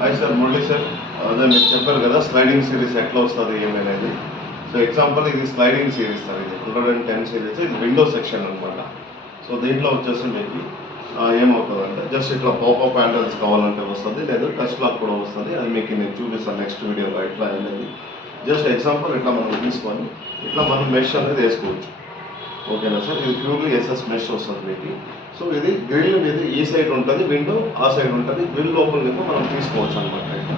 Hi sir, Murali sir. అదే మీరు చెప్పారు కదా స్లైడింగ్ సిరీస్ ఎట్లా వస్తుంది ఏమనేది. సో ఎగ్జాంపుల్ ఇది స్లైడింగ్ సిరీస్ సార్, ఇది 110 సిరీస్, ఇది విండో సెక్షన్ అనమాట. సో దీంట్లో వచ్చేసి మీకు ఏమవుతుందంటే జస్ట్ ఇట్లా పాపప్ హ్యాండిల్స్ కావాలంటే వస్తుంది, లేదా టచ్ లాక్ కూడా వస్తుంది. అది మీకు నేను చూపిస్తాను నెక్స్ట్ వీడియోలో ఎట్లా అనేది. జస్ట్ ఎగ్జాంపుల్ ఇట్లా మనం తీసుకొని ఇట్లా మనం మెష్ అనేది వేసుకోవచ్చు. ఓకేనా సార్, ఇది ప్యూర్లీ ఎస్ఎస్ మెష్ వస్తుంది మీకు. సో ఇది గ్రిల్ మీద ఈ సైడ్ ఉంటుంది, విండో ఆ సైడ్ ఉంటుంది. గ్రిల్ లోపల నుంచి మనం తీసుకోవచ్చు అనమాట ఇట్లా.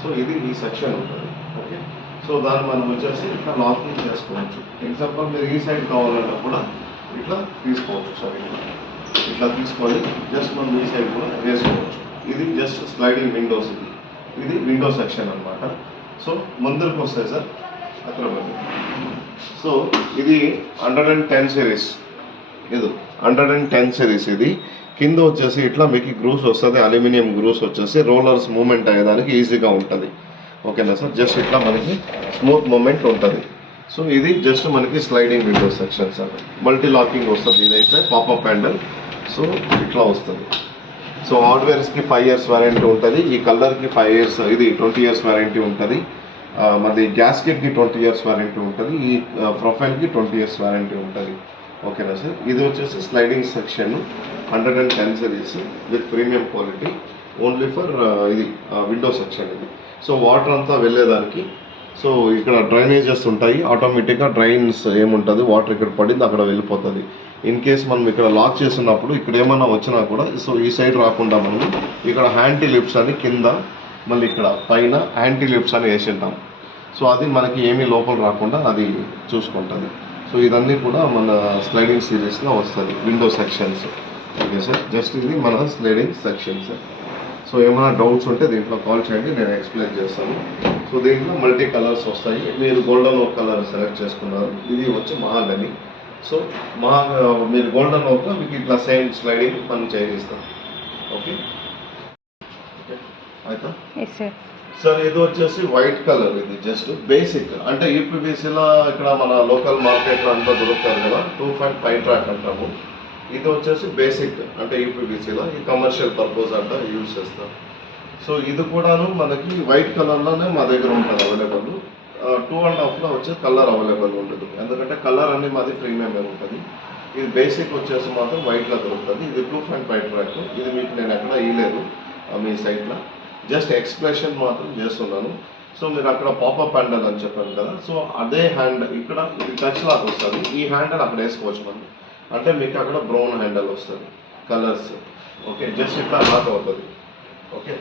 సో ఇది ఈ సెక్షన్ ఉంటుంది. ఓకే, సో దాన్ని మనం వచ్చేసి ఇట్లా లాకింగ్ చేసుకోవచ్చు. ఎగ్జాంపుల్ మీరు ఈ సైడ్ కావాలంటే కూడా ఇట్లా తీసుకోవచ్చు సార్. ఇట్లా తీసుకొని జస్ట్ మనం ఈ సైడ్ కూడా వేసుకోవచ్చు. ఇది జస్ట్ స్లైడింగ్ విండోస్, ఇది విండో సెక్షన్ అనమాట. సో ముందరికి వస్తాయి సార్ అక్కడ. సో ఇది 110 సిరీస్, ఇది 110 సిరీస్. ఇది కింద వచ్చేసి ఇట్లా మీకు గ్రూస్ వస్తుంది, అల్యూమినియం గ్రూస్ వచ్చేసి రోలర్స్ మూమెంట్ అయ్యేదానికి ఈజీగా ఉంటుంది. ఓకేనా సార్, జస్ట్ ఇట్లా మనకి స్మూత్ మూమెంట్ ఉంటుంది. సో ఇది జస్ట్ మనకి sliding window section sir. Multi locking వస్తుంది, ఇదైతే పాపప్ హ్యాండిల్. సో ఇట్లా వస్తుంది. సో హార్డ్వేర్స్కి 5 years వారంటీ ఉంటుంది, ఈ కలర్కి 5 years, ఇది 20 years వారంటీ ఉంటుంది. మరి గ్యాస్కెట్కి 20 years వారంటీ ఉంటుంది, ఈ ప్రొఫైల్కి 20 years వారంటీ ఉంటుంది. ఓకేనా సార్, ఇది వచ్చేసి sliding section 110 series with premium quality, only for ఇది విండో సెక్షన్ ఇది. సో వాటర్ అంతా వెళ్ళేదానికి, సో ఇక్కడ డ్రైనేజెస్ ఉంటాయి, ఆటోమేటిక్గా డ్రైన్స్ ఏముంటుంది, వాటర్ ఇక్కడ పడింది అక్కడ వెళ్ళిపోతుంది. ఇన్ కేస్ మనం ఇక్కడ లాక్ చేస్తున్నప్పుడు ఇక్కడ ఏమన్నా వచ్చినా కూడా సో ఈ సైడ్ రాకుండా మనము ఇక్కడ హ్యాంటీ లిప్స్ అని కింద, మళ్ళీ ఇక్కడ పైన హ్యాంటీ లిప్స్ అని వేసి ఉంటాం. సో అది మనకి ఏమీ లోపల రాకుండా అది చూసుకుంటుంది. సో ఇదన్నీ కూడా మన స్లైడింగ్ సిరీస్లో వస్తుంది, window sections. Okay sir, just ఇది మన స్లైడింగ్ సెక్షన్ సార్. సో ఏమైనా డౌట్స్ ఉంటే దీంట్లో కాల్ చేయండి, నేను ఎక్స్ప్లెయిన్ చేస్తాను. సో దీంట్లో మల్టీ కలర్స్ వస్తాయి. మీరు గోల్డెన్ ఓక్ కలర్ సెలెక్ట్ చేసుకున్నారు, ఇది వచ్చి మహాగని. సో మీరు గోల్డెన్ ఓక్లో మీకు ఇట్లా సేమ్ స్లైడింగ్ మనం చేయిస్తాం. ఓకే అయితే సార్, ఇది వచ్చేసి వైట్ కలర్, ఇది జస్ట్ బేసిక్ అంటే యూపీబీసీలో ఇక్కడ మన లోకల్ మార్కెట్లో అంతా దొరుకుతారు కదా, 2.5 ట్రాక్ అంటాము. ఇది వచ్చేసి బేసిక్ అంటే యూపీబీసీలో ఈ కమర్షియల్ పర్పస్ అంట యూజ్ చేస్తాం. సో ఇది కూడాను మనకి వైట్ కలర్లోనే మా దగ్గర ఉంటుంది అవైలబుల్. 2.5లో వచ్చే కలర్ అవైలబుల్ ఉండదు, ఎందుకంటే కలర్ అన్ని మాది ప్రీమియం ఉంటుంది. ఇది బేసిక్ వచ్చేసి మాత్రం వైట్లో దొరుకుతుంది. ఇది 2.5 ట్రాక్, ఇది మీకు నేను ఎక్కడ ఇవ్వలేదు మీ సైట్లో, జస్ట్ ఎక్స్ప్రెషన్ మాత్రం చేస్తున్నాను. సో మీరు అక్కడ పాపప్ హ్యాండిల్ అని చెప్పాను కదా, సో అదే హ్యాండ్ ఇక్కడ ఇది టచ్ లాక్ వస్తుంది, ఈ హ్యాండిల్ అక్కడ వేసుకోవచ్చు మనం. అంటే మీకు అక్కడ బ్రౌన్ హ్యాండిల్ వస్తుంది కలర్స్. ఓకే, జస్ట్ ఇట్లా లాక్ అవుతుంది. ఓకే,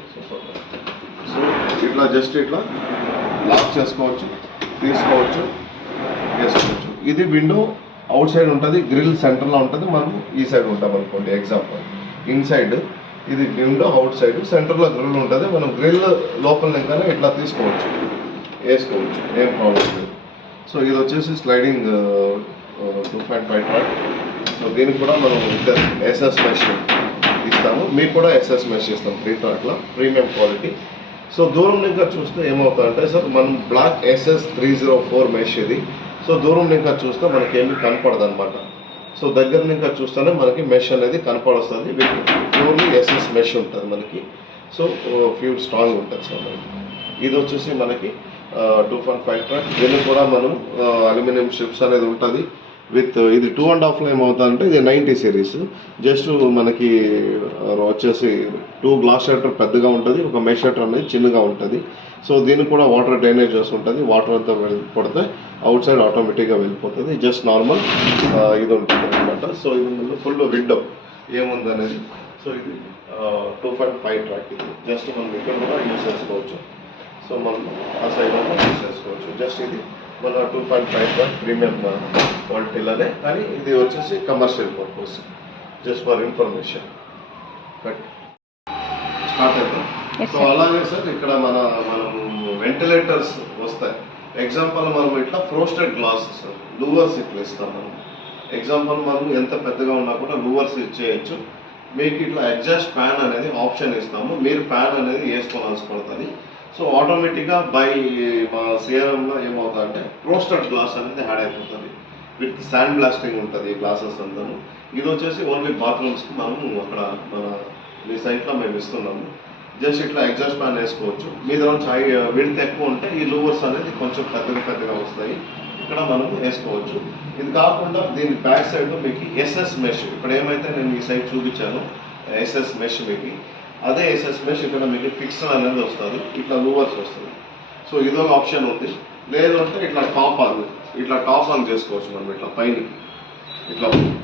సో ఇట్లా జస్ట్ ఇట్లా లాక్ చేసుకోవచ్చు, తీసుకోవచ్చు, వేసుకోవచ్చు. ఇది విండో అవుట్ సైడ్ ఉంటుంది, గ్రిల్ సెంటర్లో ఉంటుంది, మనం ఈ సైడ్ ఉంటాం అనుకోండి. ఎగ్జాంపుల్ ఇన్సైడ్ ఇది విండో, అవుట్ సైడ్ సెంటర్లో గ్రిల్ ఉంటుంది. మనం గ్రిల్ లోపల ఇంకానే ఇట్లా తీసుకోవచ్చు, వేసుకోవచ్చు, ఏం ప్రాబ్లం లేదు. సో ఇది వచ్చేసి స్లైడింగ్ 2.5 ట్రాక్. సో దీనికి కూడా మనం ఎస్ఎస్ మెష్ ఇస్తాము, మీకు కూడా ఎస్ఎస్ మెష్ ఇస్తాం 3 ట్రాక్లో, ప్రీమియం క్వాలిటీ. సో దూరం ఇంకా చూస్తే ఏమవుతుందంటే సార్, మనం బ్లాక్ SS304 మెష్ ఇది. సో దూరం ఇంకా చూస్తే మనకి ఏమీ కనపడదు అనమాట. సో దగ్గర ఇంకా చూస్తేనే మనకి మెష్ అనేది కనపడుస్తుంది. ప్యూర్లీ ఎస్ఎస్ మెష్ ఉంటుంది మనకి. సో ఫ్యూల్ స్ట్రాంగ్ ఉంటుంది సార్ మనకి. ఇది వచ్చేసి మనకి 2.5 ట్రాక్. దీన్ని కూడా మనం అల్యూమినియం స్ట్రిప్స్ అనేది ఉంటుంది విత్ ఇది 2.5లో ఏమవుతుందంటే ఇది 90 సిరీస్. జస్ట్ మనకి వచ్చేసి 2 గ్లాస్ షట్టర్ పెద్దగా ఉంటుంది, ఒక మెష్ షట్టర్ అనేది చిన్నగా ఉంటుంది. సో దీనికి కూడా వాటర్ డ్రైనేజెస్ ఉంటుంది, వాటర్ అంతా పడితే అవుట్ సైడ్ ఆటోమేటిక్గా వెళ్ళిపోతుంది. జస్ట్ నార్మల్ ఇది ఉంటుంది అనమాట. సో ఇది ఫుల్ విండో ఏముందనేది. సో ఇది 2.5 ట్రాక్. ఇది జస్ట్ మనం ఇక్కడ కూడా యూజ్ చేసుకోవచ్చు. సో మనం ఆ సైడ్ అంతా యూజ్ చేసుకోవచ్చు. జస్ట్ ఇది మన 2.5 ట్రాక్ ప్రీమియం క్వాలిటీలోనే, కానీ ఇది వచ్చేసి commercial purpose, just for information. Start అవుతాం. సో అలాగే సార్ ఇక్కడ మనం వెంటిలేటర్స్ వస్తాయి. ఎగ్జాంపుల్ మనం ఇట్లా ఫ్రోస్టెడ్ గ్లాసెస్ లూవర్స్ ఇట్లా ఇస్తాం మనం. ఎగ్జాంపుల్ మనం ఎంత పెద్దగా ఉన్నా కూడా లూవర్స్ ఇచ్చేయచ్చు. మీకు ఇట్లా ఎగ్జాస్ట్ ఫ్యాన్ అనేది ఆప్షన్ ఇస్తాము, మీరు ఫ్యాన్ అనేది వేసుకోవాల్సి పడుతుంది. సో ఆటోమేటిక్గా బై మా సిఆర్ఎంలో ఏమవుతుందంటే ఫ్రోస్టెడ్ గ్లాస్ అనేది యాడ్ అయిపోతుంది, విత్ శాండ్ బ్లాస్టింగ్ ఉంటుంది ఈ గ్లాసెస్ అంతాను. ఇది వచ్చేసి ఓన్లీ బాత్రూమ్స్కి మనము అక్కడ మన మీ సైట్లో మేము ఇస్తున్నాము. జస్ట్ ఇట్లా ఎగ్జాస్ట్ ఫ్యాన్ వేసుకోవచ్చు. మీ దగ్గర విడ్త్ ఎక్కువ ఉంటే ఈ లూవర్స్ అనేది కొంచెం పెద్దగా వస్తాయి, ఇక్కడ మనం వేసుకోవచ్చు. ఇది కాకుండా దీని బ్యాక్ సైడ్ మీకు ఎస్ఎస్ మెష్, ఇప్పుడు ఏమైతే నేను ఈ సైడ్ చూపించాను ఎస్ఎస్ మెష్ మీకు, అదే ఎస్ఎస్ మెష్ ఇక్కడ మీకు ఫిక్స్డ్ అనేది వస్తుంది, ఇట్లా లూవర్స్ వస్తుంది. సో ఇదొక ఆప్షన్ ఉంది. లేదు అంటే ఇట్లా టాప్ ఆన్ చేసుకోవచ్చు మనం, ఇట్లా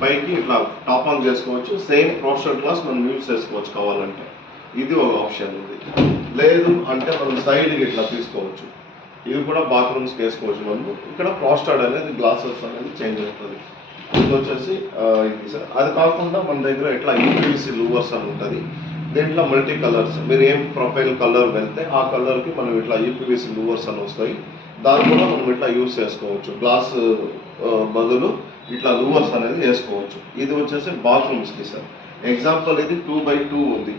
పైకి ఇట్లా టాప్ ఆన్ చేసుకోవచ్చు. సేమ్ ప్రోస్టర్ గ్లాస్ మనం యూజ్ చేసుకోవచ్చు కావాలంటే, ఇది ఒక ఆప్షన్ ఉంది. లేదు అంటే మనం సైడ్కి ఇట్లా తీసుకోవచ్చు, ఇది కూడా బాత్రూమ్స్కి వేసుకోవచ్చు మనము. ఇక్కడ ప్రోస్టర్డ్ అనేది గ్లాసెస్ అనేది చేంజ్ అవుతుంది. ఇది వచ్చేసి ఇది సార్. అది కాకుండా మన దగ్గర ఇట్లా యూపీవీసీ లూవర్స్ అని ఉంటుంది, దీంట్లో మల్టీ కలర్స్, మీరు ఏం ప్రొఫైల్ కలర్ వెళ్తే ఆ కలర్కి మనం ఇట్లా యూపీవీసీ లూవర్స్ అని వస్తాయి, దాన్ని కూడా మనం ఇట్లా యూజ్ చేసుకోవచ్చు. గ్లాస్ బదులు ఇట్లా లూవర్స్ అనేది వేసుకోవచ్చు. ఇది వచ్చేసి బాత్రూమ్స్కి సార్. ఎగ్జాంపుల్ ఇది 2x2 ఉంది,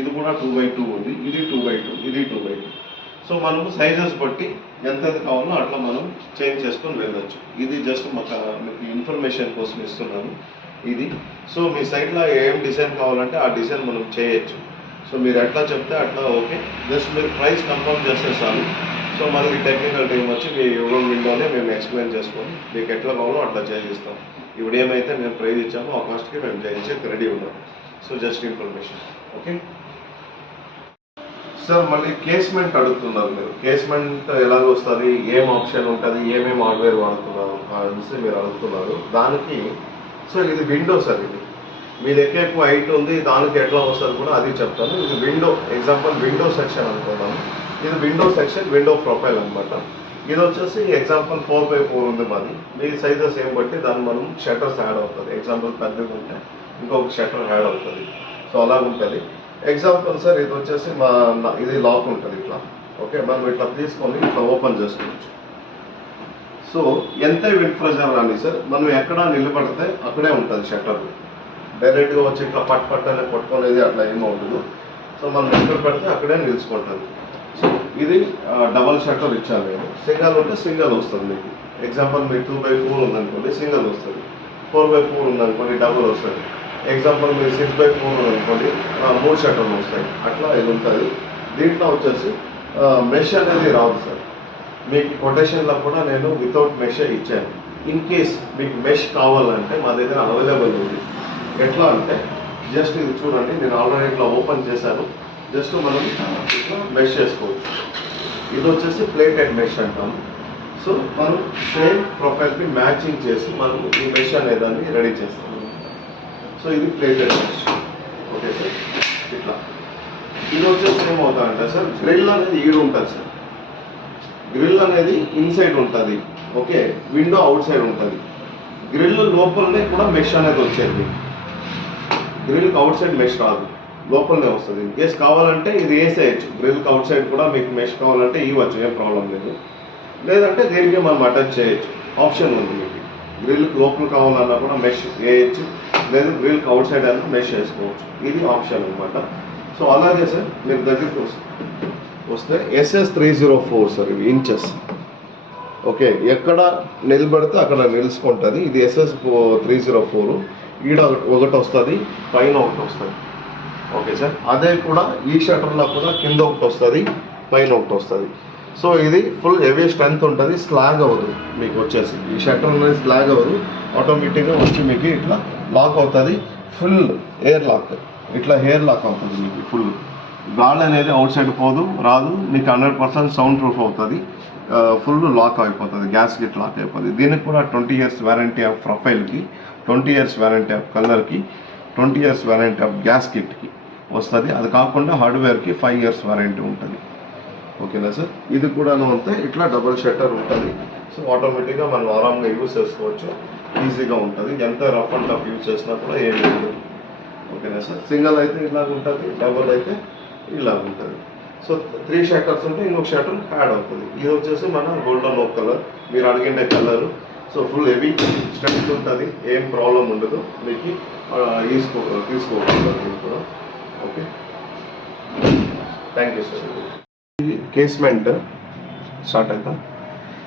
ఇది కూడా 2x2 ఉంది, ఇది 2x2, ఇది 2x2. సో మనము సైజెస్ బట్టి ఎంత కావాలో అట్లా మనం చేంజ్ చేసుకొని వెళ్ళొచ్చు. ఇది జస్ట్ మీకు ఇన్ఫర్మేషన్ కోసం ఇస్తున్నాను ఇది. సో మీ సైట్లో ఏం డిజైన్ కావాలంటే ఆ డిజైన్ మనం చేయొచ్చు. సో మీరు ఎట్లా చెప్తే అట్లా ఓకే, జస్ట్ మీరు ప్రైస్ కన్ఫర్మ్ చేస్తే చాలు. సో మనకి టెక్నికల్ టీం వచ్చి మీ యూరోన్ విండోనే మేము ఎక్స్ప్లెయిన్ చేసుకొని మీకు ఎట్లా కావాలో అట్లా చేయిస్తాం. ఇప్పుడు ఏమైతే మేము ప్రైస్ ఇచ్చామో ఆ కాస్ట్కి మేము చేయించి రెడీ ఉన్నాం. So just information. Okay sir, మళ్ళీ కేస్మెంట్ అడుగుతున్నారు మీరు. కేస్మెంట్ ఎలాగ వస్తుంది, ఏం ఆప్షన్ ఉంటుంది, ఏమేమి హార్డ్వేర్ వాడుతున్నారు అనేసి మీరు అడుగుతున్నారు. దానికి సార్ ఇది విండో సార్. ఇది మీ దగ్గర ఎక్కువ హైట్ ఉంది, దానికి ఎట్లా వస్తుంది కూడా అది చెప్తాను. ఇది విండో, ఎగ్జాంపుల్ విండో సెక్షన్ అనుకున్నాను. ఇది విండో సెక్షన్, విండో ప్రొఫైల్ అనమాట. ఇది వచ్చేసి ఎగ్జాంపుల్ 4x4 ఉంది మాది. మీ సైజెస్ ఏం బట్టి దాన్ని మనం షట్టర్స్ యాడ్ అవుతుంది. ఎగ్జాంపుల్ పెద్దగా ఉంటే ఇంకొక షట్టర్ యాడ్ అవుతుంది. సో అలా ఉంటుంది. ఎగ్జాంపుల్ సార్ ఇది వచ్చేసి ఇది లాక్ ఉంటుంది ఇట్లా. ఓకే, మనం ఇట్లా తీసుకొని ఇట్లా ఓపెన్ చేసుకోవచ్చు. సో ఎంత విండ్ ప్రెషర్ రాని సార్, మనం ఎక్కడ నిలబడితే అక్కడే ఉంటుంది షట్టర్. డైరెక్ట్గా వచ్చి ఇట్లా పట్టునే పట్టుకునేది అట్లా ఏమో ఉండదు. సో మనం ఎక్కడ పెడితే అక్కడే నిలుచుకుంటుంది. సో ఇది డబల్ షట్టర్ ఇచ్చాను నేను. సింగల్ ఉంటే సింగల్ వస్తుంది మీకు. ఎగ్జాంపుల్ మీరు 2x4 ఉందనుకోండి సింగల్ వస్తుంది, 4x4 ఉందనుకోండి డబుల్ వస్తుంది. ఎగ్జాంపుల్ మీరు 6x4 ఉందనుకోండి 3 షట్టర్లు వస్తాయి. అట్లా ఇది ఉంటుంది. దీంట్లో వచ్చేసి మెష్ అనేది రాదు సార్. మీకు కొటేషన్లో కూడా నేను వితౌట్ మెష్ ఇచ్చాను. ఇన్ కేస్ మీకు మెష్ కావాలంటే మా దగ్గర అవైలబుల్ ఉంది. ఎట్లా అంటే జస్ట్ ఇది చూడండి, నేను ఆల్రెడీ ఇట్లా ఓపెన్ చేశాను. జస్ట్ మనం ఇట్లా మెష్ చేసుకోవచ్చు. ఇది వచ్చేసి ప్లేటెడ్ మెష్ అంటాము. సో మనం సేమ్ ప్రొఫైల్కి మ్యాచింగ్ చేసి మనం ఈ మెష్ అనేదాన్ని రెడీ చేస్తాము. సో ఇది ప్లేటెడ్ మెష్. ఓకే సార్, ఇట్లా ఇది వచ్చేసి ఏమవుతుందంటే సార్, గ్రిల్ అనేది ఈడు ఉంటుంది సార్. గ్రిల్ అనేది ఇన్సైడ్ ఉంటుంది. ఓకే, విండో అవుట్ సైడ్ ఉంటుంది. గ్రిల్ లోపలనే కూడా మెష్ అనేది వచ్చేది. గ్రిల్కి అవుట్ సైడ్ మెష్ రాదు, లోపలనే వస్తుంది. ఇన్ కేస్ కావాలంటే ఇది వేసేయచ్చు. గ్రిల్కి అవుట్ సైడ్ కూడా మీకు మెష్ కావాలంటే ఇవ్వచ్చు, ఏం ప్రాబ్లం లేదు. లేదంటే దీనికి మనం అటాచ్ చేయొచ్చు, ఆప్షన్ ఉంది మీకు. గ్రిల్కి లోపల కావాలన్నా కూడా మెష్ వేయచ్చు, లేదు గ్రిల్కి అవుట్ సైడ్ అయినా మెష్ వేసుకోవచ్చు. ఇది ఆప్షన్ అనమాట. సో అలాగే సార్ మీరు దగ్గరికి వస్తే SS304 సార్, ఇవి ఇంచెస్. ఓకే, ఎక్కడ నిలబడితే అక్కడ నిలుచుకుంటుంది. ఇది SS304. ఈడ ఒకటి వస్తుంది, పైన ఒకటి వస్తుంది. ఓకే సార్, అదే కూడా ఈ షట్టర్లో కూడా కింద ఒకటి వస్తుంది, పైన ఒకటి వస్తుంది. సో ఇది ఫుల్ హెవీ స్ట్రెంత్ ఉంటుంది, స్లాగ్ అవ్వదు మీకు. వచ్చేసి ఈ షట్టర్ అనేది స్లాగ్ అవ్వదు, ఆటోమేటిక్గా వచ్చి మీకు ఇట్లా లాక్ అవుతుంది. ఫుల్ ఎయిర్ లాక్, ఇట్లా హెయిర్ లాక్ అవుతుంది మీకు. ఫుల్ గాలి అనేది అవుట్ సైడ్ రాదు మీకు. 100% సౌండ్ ప్రూఫ్ అవుతుంది. ఫుల్ లాక్ అయిపోతుంది, గ్యాస్ గిట్ లాక్ అయిపోతుంది. దీనికి కూడా 20 years వారంటీ ఆఫ్ ప్రొఫైల్కి, 20 years వారంటీ ఆఫ్ కలర్కి, 20 years వారంటీ ఆఫ్ గ్యాస్ కిట్కి వస్తుంది. అది కాకుండా హార్డ్వేర్కి 5 years వారంటీ ఉంటుంది. ఓకేనా సార్, ఇది కూడా అంతే. ఇట్లా డబుల్ షట్టర్ ఉంటుంది. సో ఆటోమేటిక్గా మనం ఆరాంగా యూజ్ చేసుకోవచ్చు, ఈజీగా ఉంటుంది. ఎంత రఫ్ అండ్ టఫ్ యూజ్ చేసినా కూడా ఏం లేదు. ఓకేనా సార్, సింగిల్ అయితే ఇలాగ ఉంటుంది, డబుల్ అయితే ఇలాగ ఉంటుంది. సో 3 షట్టర్స్ ఉంటే ఇంకొక షట్టర్ యాడ్ అవుతుంది. ఇది వచ్చేసి మన గోల్డెన్ ఓక్ కలర్, మీరు అడిగిన colour. So full heavy strength ఉంటుంది, ఏం ప్రాబ్లం ఉండదు మీకు. తీసుకోవచ్చు కూడా. Okay, thank you sir. ఇది కేస్మెంట్ స్టార్ట్ అవుతా.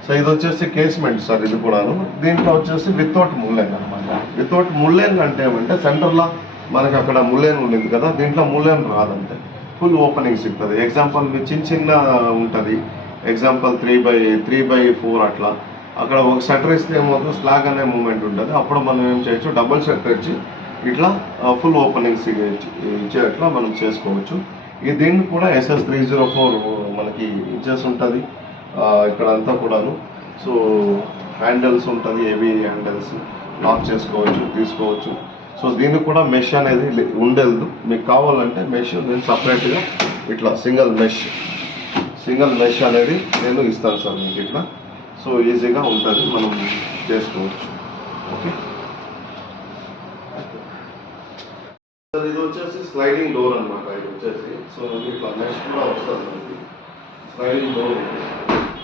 సో ఇది వచ్చేసి కేస్మెంట్ సార్. ఇది కూడాను దీంట్లో వచ్చేసి వితౌట్ ముల్లెన్ అనమాట. వితౌట్ ముల్లెన్ అంటే ఏమంటే సెంటర్లో మనకి అక్కడ ముల్లెన్ ఉండేది కదా, దీంట్లో ముల్లెన్ రాదంతే. ఫుల్ ఓపెనింగ్ సిగ్గుతుంది. ఎగ్జాంపుల్ మీ చిన్న ఉంటుంది, ఎగ్జాంపుల్ 3x4 అట్లా, అక్కడ ఒక షట్టర్ ఇస్తే ఏమవుతుంది, స్లాగ్ అనే మూమెంట్ ఉంటుంది. అప్పుడు మనం ఏం చేయొచ్చు, డబుల్ షట్టర్ ఇచ్చి ఇట్లా ఫుల్ ఓపెనింగ్ ఇచ్చే అట్లా మనం చేసుకోవచ్చు. దీన్ని కూడా SS304 మనకి ఇంచెస్ ఉంటుంది ఇక్కడ అంతా కూడాను. సో హ్యాండిల్స్ ఉంటుంది, హెవీ హ్యాండిల్స్, లాక్ చేసుకోవచ్చు, తీసుకోవచ్చు. సో దీనికి కూడా మెష్ అనేది ఉండదు. మీకు కావాలంటే మెష్ నేను సపరేట్గా ఇట్లా సింగిల్ మెష్ అనేది నేను ఇస్తాను సార్ మీకు ఇట్లా. సో ఈజీగా ఉంటుంది, మనం చేసుకోవచ్చు. ఓకే సార్, ఇది వచ్చేసి స్లైడింగ్ డోర్ అనమాట. ఇది వచ్చేసి సో ఇట్లా మెష్ కూడా వస్తుంది మనకి, స్లైడింగ్ డోర్ ఉంటుంది.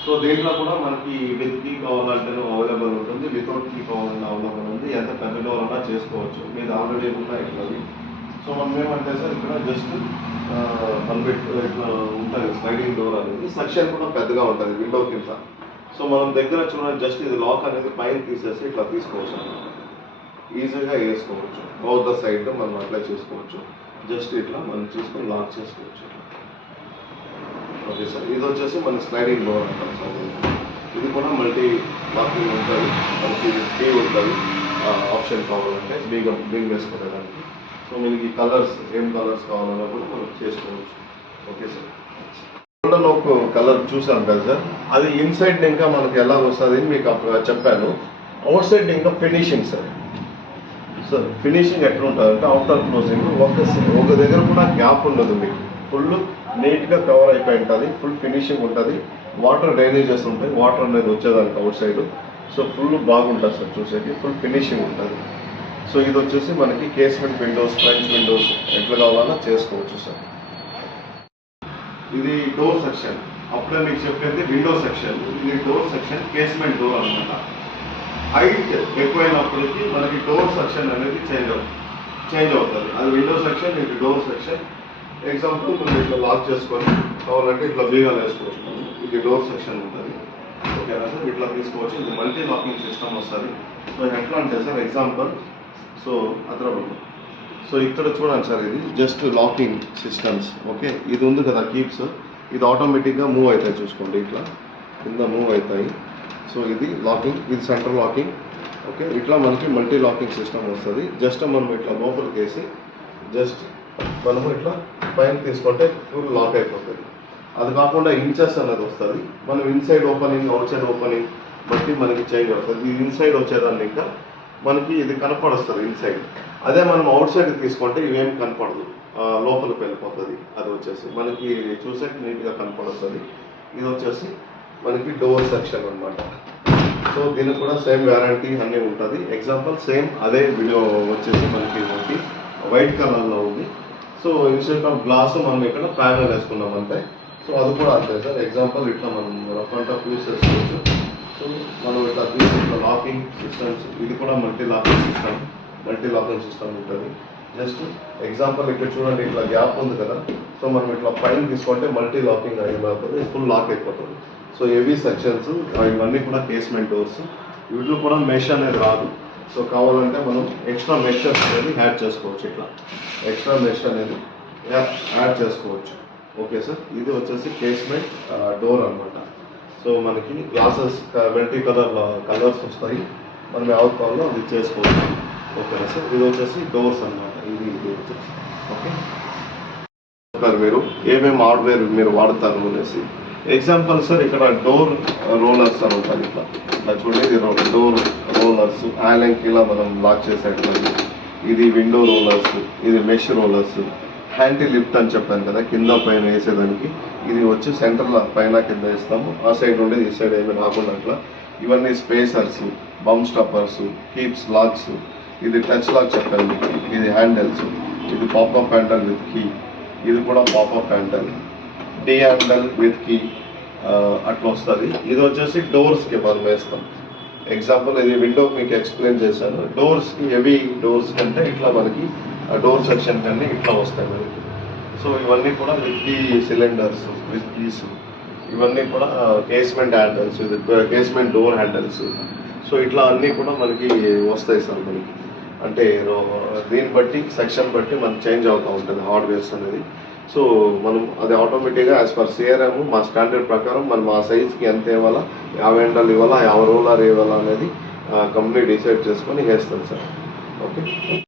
సో దీంట్లో కూడా మనకి విత్ కీ కావాలంటే అవైలబుల్ ఉంటుంది, వితౌట్ కీ కావాలన్నా అవైలబుల్ ఉంది. ఎంత పెద్ద డోర్ అన్నా చేసుకోవచ్చు. మీద ఆల్రెడీ ఉన్నాయి ఇట్లా. సో మనం ఏమంటే సార్ ఇక్కడ జస్ట్ ఇట్లా ఉంటుంది స్లైడింగ్ డోర్ అనేది. సెక్షన్ కూడా పెద్దగా ఉంటుంది విండో కింద. సో మనం దగ్గర చూడండి, జస్ట్ ఇది లాక్ అనేది పైన తీసేసి ఇట్లా తీసుకోవచ్చు అన్నమాట. ఈజీగా వేసుకోవచ్చు, బౌత్ ద సైడ్ మనం అప్లై చేసుకోవచ్చు. జస్ట్ ఇట్లా మనం చూసుకొని లాక్ చేసుకోవచ్చు. ఓకే సార్, ఇది వచ్చేసి మన స్లైడింగ్ డోర్ అంటారు సార్. ఇది కూడా మల్టీ లాకింగ్ ఉంటుంది, మనకి కీ ఉంటుంది. ఆప్షన్ కావాలంటే బింగ్ వేసుకోవడానికి. సో మనకి కలర్స్ ఏం కలర్స్ కావాలన్నా కూడా మనం చేసుకోవచ్చు. ఓకే సార్, గోల్డెన్ ఒక కలర్ చూసాను కదా సార్, అది ఇన్సైడ్ ఇంకా మనకి ఎలా వస్తుంది మీకు అప్పుడు చెప్పాను. అవుట్ సైడ్ ఇంకా ఫినిషింగ్ సార్. సార్ ఫినిషింగ్ ఎట్లా ఉంటుంది అంటే అవుటర్ క్లోజింగ్ ఒక దగ్గర కూడా గ్యాప్ ఉండదు మీకు, ఫుల్ నీట్గా కవర్ అయిపోయి ఉంటుంది, ఫుల్ ఫినిషింగ్ ఉంటుంది. వాటర్ డ్రైనేజెస్ ఉంటాయి, వాటర్ అనేది వచ్చేదానికి అవుట్ సైడ్. సో ఫుల్ బాగుంటుంది సార్, చూసేకి ఫుల్ ఫినిషింగ్ ఉంటుంది. సో ఇది వచ్చేసి మనకి కేస్మెంట్ విండోస్, ఫ్రంట్ విండోస్ ఎట్లా కావాలన్నా చేసుకోవచ్చు సార్. ఇది డోర్ సెక్షన్, అప్పుడే మీకు చెప్పేది విండో సెక్షన్. ఇది డోర్ సెక్షన్, కేస్మెంట్ డోర్ అనమాట. హైట్ ఎక్కువైనప్పటికీ మనకి డోర్ సెక్షన్ అనేది చేంజ్ అవుతుంది. అది విండో సెక్షన్, ఇది డోర్ సెక్షన్. ఎగ్జాంపుల్ మనం ఇట్లా లాక్ చేసుకొని కావాలంటే ఇట్లా బీగాలు వేసుకోవచ్చు. ఇది డోర్ సెక్షన్ ఉంటుంది. ఓకేనా సార్, ఇట్లా తీసుకోవచ్చు. ఇది మల్టీ లాకింగ్ సిస్టమ్ వస్తుంది. సో ఎట్లా అంటే సార్ ఎగ్జాంపుల్, సో అదరబడి, సో ఇక్కడ చూడండి సార్, ఇది జస్ట్ లాకింగ్ సిస్టమ్స్. ఓకే, ఇది ఉంది కదా కీప్స్, ఇది ఆటోమేటిక్గా మూవ్ అవుతాయి. చూసుకోండి ఇట్లా కింద మూవ్ అవుతాయి. సో ఇది లాకింగ్, ఇది సెంటర్ లాకింగ్. ఓకే, ఇట్లా మనకి మల్టీ లాకింగ్ సిస్టమ్ వస్తుంది. జస్ట్ మనం ఇట్లా లోపలికి వేసి జస్ట్ మనము ఇట్లా పైన తీసుకుంటే ఫుల్ లాక్ అయిపోతుంది. అది కాకుండా ఇంచెస్ అనేది వస్తుంది. మనం inside opening, out side opening బట్టి మనకి చేంజ్ అవుతుంది. ఇది ఇన్సైడ్ వచ్చేదాన్ని ఇంకా మనకి ఇది కనపడుస్తుంది ఇన్సైడ్. అదే మనం అవుట్ సైడ్ తీసుకుంటే ఇవేం కనపడదు, లోపలికి వెళ్ళిపోతుంది. అది వచ్చేసి మనకి చూసేకి నీట్గా కనపడుతుంది. ఇది వచ్చేసి మనకి డోర్ సెక్షన్ అనమాట. సో దీనికి కూడా సేమ్ వ్యారంటీ అన్నీ ఉంటుంది. ఎగ్జాంపుల్ సేమ్ అదే వీడియో వచ్చేసి మనకి వైట్ కలర్లో ఉంది. సో ఇన్స్టెడ్ ఆఫ్ గ్లాస్ మనం ఇక్కడ ప్యానల్ వేసుకున్నాం అంతే. సో అది కూడా అంతే సార్. ఎగ్జాంపుల్ ఇట్లా మనం ఫ్రంట్ ఆఫ్ యూస్ చేసుకోవచ్చు. సో మనం ఇట్లా తీసి ఇట్లా లాకింగ్ సిస్టమ్స్, ఇది కూడా మల్టీ లాకింగ్ సిస్టమ్ ఉంటుంది. జస్ట్ ఎగ్జాంపుల్ ఇక్కడ చూడండి, ఇట్లా గ్యాప్ ఉంది కదా. సో మనం ఇట్లా పైన తీసుకుంటే మల్టీ లాకింగ్ అయిపోతుంది, ఫుల్ లాక్ అయిపోతుంది. సో హెవీ సెక్షన్స్ ఇవన్నీ కూడా కేస్మెంట్ డోర్స్. వీటిలో కూడా మెష్ అనేది రాదు. సో కావాలంటే మనం ఎక్స్ట్రా మెష్ అనేది యాడ్ చేసుకోవచ్చు. ఇట్లా ఎక్స్ట్రా మెష్ అనేది యాడ్ చేసుకోవచ్చు. ఓకే సార్, ఇది వచ్చేసి కేస్మెంట్ డోర్ అనమాట. సో మనకి గ్లాసెస్ మల్టీ కలర్స్ వస్తాయి, మనం ఎవరి కావాలో అది చేసుకోవచ్చు. ఓకేనా సార్, ఇది వచ్చేసి డోర్స్ అనమాట. ఇది వచ్చేసి ఓకే సార్, మీరు ఏమేమి హార్డ్వేర్ మీరు వాడతారు అనేసి. ఎగ్జాంపుల్ సార్, ఇక్కడ డోర్ రోలర్స్ అని ఉంటుంది. ఇట్లా చూడండి, ఇది డోర్ రోలర్స్, ఐలాండ్కి ఇలా మనం లాక్ చేసేటప్పుడు. ఇది విండో రోలర్స్, ఇది మెష్ రోలర్స్. హ్యాంటీ లిఫ్ట్ అని చెప్పాను కదా, కింద పైన వేసేదానికి. ఇది వచ్చి సెంటర్లో పైన కింద వేస్తాము, ఆ సైడ్ ఉండేది ఈ సైడ్ ఏమీ రాకుండా అట్లా. ఇవన్నీ spacers, bump stoppers, keeps, locks. ఇది టచ్ లాక్ చెప్పాను మీకు, ఇది హ్యాండిల్స్. ఇది పాపప్ హ్యాండిల్ విత్ కీ, ఇది కూడా popup handle. D handle with key అట్లా వస్తుంది. ఇది వచ్చేసి డోర్స్కి మనం వేస్తాం. ఎగ్జాంపుల్ ఇది విండో మీకు ఎక్స్ప్లెయిన్ చేశాను. డోర్స్కి, హెవీ డోర్స్ కంటే ఇట్లా మనకి డోర్ సెక్షన్ కంటే ఇట్లా వస్తాయి మనకి. సో ఇవన్నీ కూడా with key cylinders, with keys, ఇవన్నీ కూడా కేస్మెంట్ హ్యాండిల్స్, ఇది కేస్మెంట్ డోర్ హ్యాండిల్స్. సో ఇట్లా అన్నీ కూడా మనకి వస్తాయి సార్ మనకి. అంటే దీన్ని బట్టి సెక్షన్ బట్టి మనకి చేంజ్ అవుతూ ఉంటుంది హార్డ్వేర్స్ అనేది. సో మనం అది ఆటోమేటిక్గా యాజ్ పర్ సిఆర్ఎం మా స్టాండర్డ్ ప్రకారం మనం ఆ సైజ్కి ఎంత ఇవ్వాలా, 50 ఎండలు ఇవ్వాలా, 50 రోలర్ ఇవ్వాలా అనేది కంపెనీ డిసైడ్ చేసుకొని వేస్తుంది సార్. ఓకే.